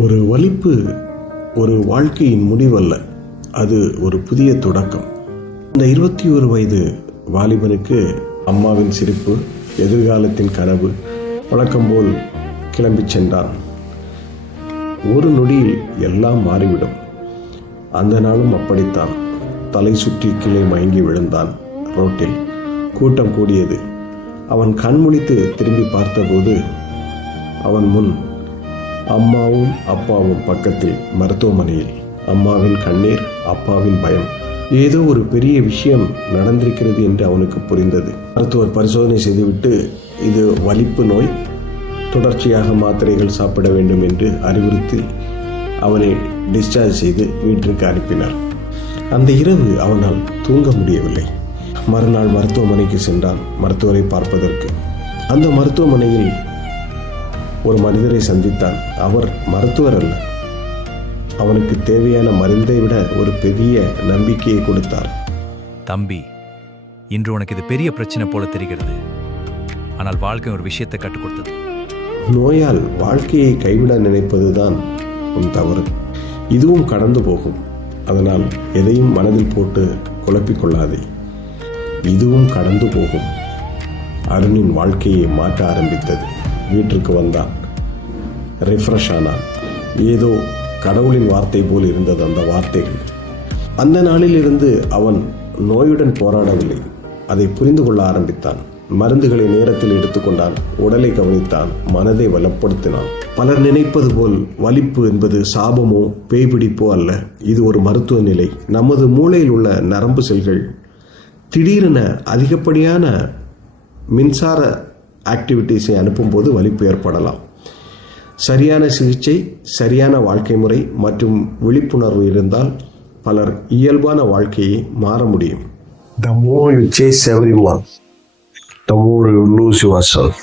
ஒரு வலிப்பு ஒரு வாழ்க்கையின் முடிவல்ல, அது ஒரு புதிய தொடக்கம். இந்த 21 வயது வாலிபனுக்கு அம்மாவின் சிரிப்பு, எதிர்காலத்தின் கனவு வழக்கம் போல் கிளம்பிச் சென்றான். ஒரு நொடியில் எல்லாம் மாறிவிடும். அந்த நாளும் அப்படித்தான். தலை சுற்றி கீழே மயங்கி விழுந்தான். ரோட்டில் கூட்டம் கூடியது. அவன் கண் முழித்து திரும்பி பார்த்தபோது அவன் முன் அம்மாவும் அப்பாவும் பக்கத்தில் மருத்துவமனையில். அம்மாவின் கண்ணீர், அப்பாவின் பயம். ஏதோ ஒரு பெரிய விஷயம் நடந்திருக்கிறது என்று அவனுக்கு புரிந்தது. மருத்துவர் பரிசோதனை செய்துவிட்டு, இது வலிப்பு நோய், தொடர்ச்சியாக மாத்திரைகள் சாப்பிட வேண்டும் என்று அறிவுறுத்தி அவனை டிஸ்சார்ஜ் செய்து வீட்டிற்கு அனுப்பினார். அந்த இரவு அவனால் தூங்க முடியவில்லை. மறுநாள் மருத்துவமனைக்கு சென்றான் மருத்துவரை பார்ப்பதற்கு. அந்த மருத்துவமனையில் ஒரு மனிதரை சந்தித்தான். அவர் மருத்துவர் அல்ல, அவனுக்கு தேவையான மருந்தை விட ஒரு பெரிய நம்பிக்கையை கொடுத்தார். தம்பி, இன்று உனக்கு இது பெரிய பிரச்சனை போல தெரிகிறது. ஆனால் வாழ்க்கை ஒரு விஷயத்தை கற்றுக் கொடுத்தது. நோயால் வாழ்க்கையை கைவிட நினைப்பதுதான் உன் தவறு. இதுவும் கடந்து போகும். அதனால் எதையும் மனதில் போட்டு குழப்பிக்கொள்ளாதே. இதுவும் கடந்து போகும். அருணின் வாழ்க்கையை மாற்ற ஆரம்பித்தது. வீட்டிற்கு வந்தான். ரிஃப்ரெஷ் ஆனான். ஏதோ கடவுளின் வார்த்தை போல் இருந்தது அந்த வார்த்தைகள். அந்த நாளிலிருந்து அவன் நோயுடன் போராடவில்லை, அதை புரிந்து கொள்ள ஆரம்பித்தான். மருந்துகளை நேரத்தில் எடுத்துக்கொண்டான். உடலை கவனித்தான். மனதை வளப்படுத்தினான். பலர் நினைப்பது போல் வலிப்பு என்பது சாபமோ பேய்பிடிப்போ அல்ல. இது ஒரு மருத்துவ நிலை. நமது மூளையில் உள்ள நரம்பு செல்கள் திடீரென அதிகப்படியான மின்சார ஆக்டிவிட்டீஸை அனுப்பும்போது வலிப்பு ஏற்படலாம். சரியான சிகிச்சை, சரியான வாழ்க்கை முறை மற்றும் விழிப்புணர்வு இருந்தால் பலர் இயல்பான வாழ்க்கையை மாற முடியும். The more you chase everyone, the more you lose yourself.